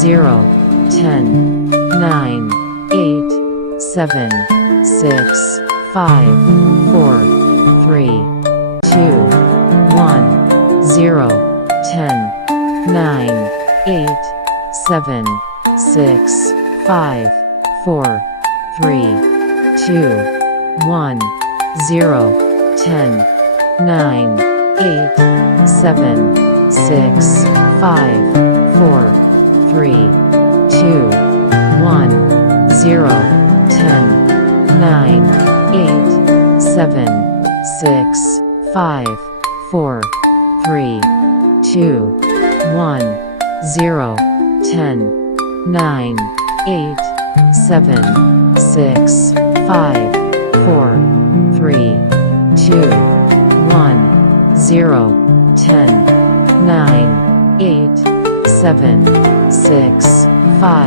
0, 10, 9, 8, 7, 6, 5, 4, 3, 2, 1, 0, 10, 9, 8, 7, 6, 5, 4, 3, 2, 1, 0, 10, 9, 8, 7, 6, 5, 4, 3, 2, 1, 0, 10, 9, 8, 7, 6, 5, 4, 3, 2, 1, 0, 10, 9, 8, 7, 6, 5, 4, 3, 2, 1, 0, 10, 9, 8, 7, 6, 5.